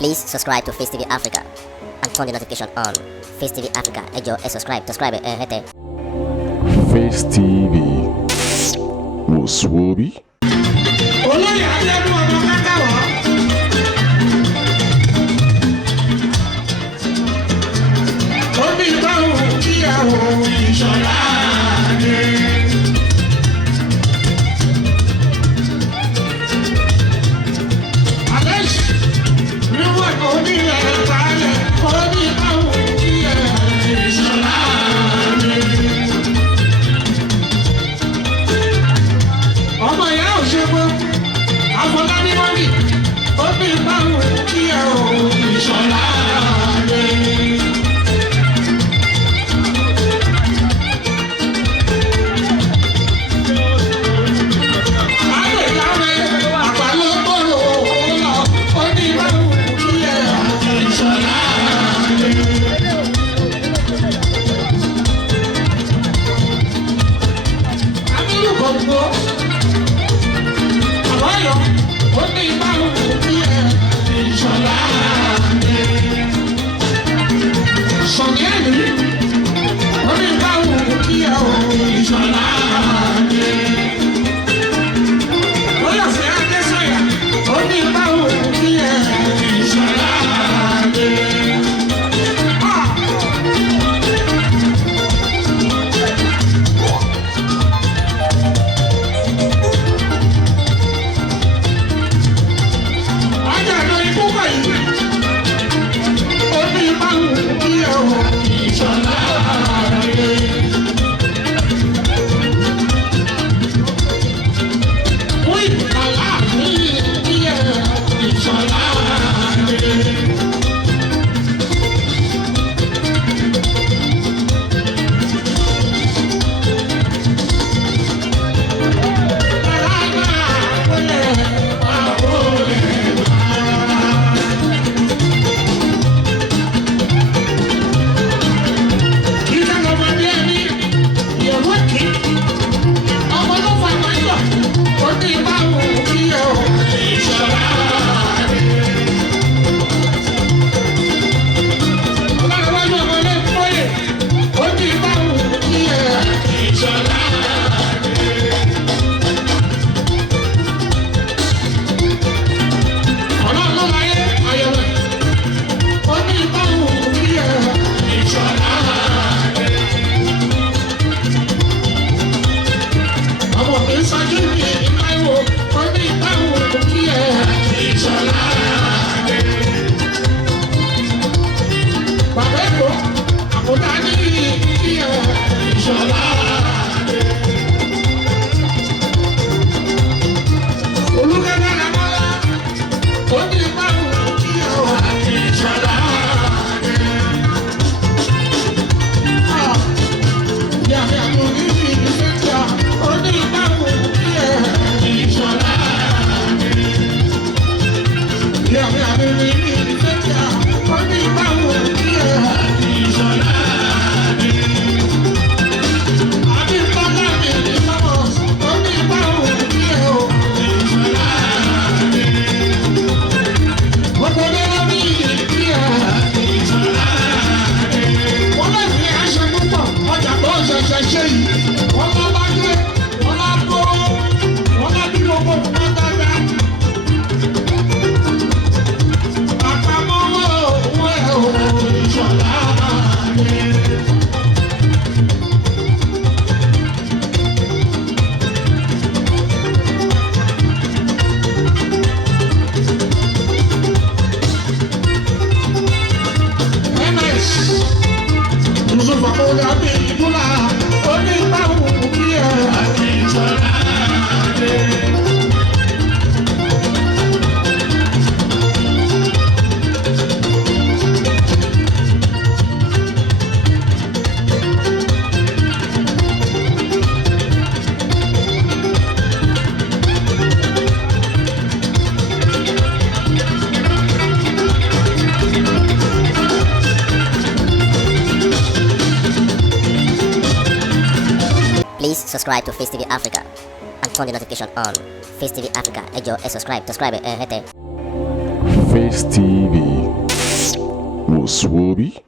Please subscribe to Face TV Africa and turn the notification on. Face TV Africa, ẹ jọ̀ọ́ subscribe, hete. Face TV was Swoby. Olóyè Adédún ọmọ Kákáwá. Ó ní báwo kíyàwó Ìṣọ̀lá dé. Àlẹ́sì ní wọ́n kò ní ẹ̀rọ balẹ̀. Ó ní báwo kíyàwó Ìṣọ̀lá dé. Ọmọ ìyá Òṣogbo, Afọlábí mọ́mì, ó bí báwo kí ẹ ò Ìṣọ̀lá dé. Àgbẹ̀dáwé àpàlọ́gbọ̀rọ̀ lọ, ó bí báwo kí ẹ ò Ìṣọ̀lá dé. Amílù gbogbo. Ọ̀yọ́ ó ní báwo kí ẹ Ìṣọ̀lá dé. Sọ̀ní ẹ̀mí ó ní báwo kí ẹ Ìṣọ̀lá dé. Oyọ̀fẹ́ Adésọ̀yà ó ní báwo kí ẹ Ìṣọ̀lá dé. Please subscribe to Face TV Africa and turn the notification on. Face TV Africa, ẹ jọ̀ọ́ subscribe, hete. Face Face TV was Swoby.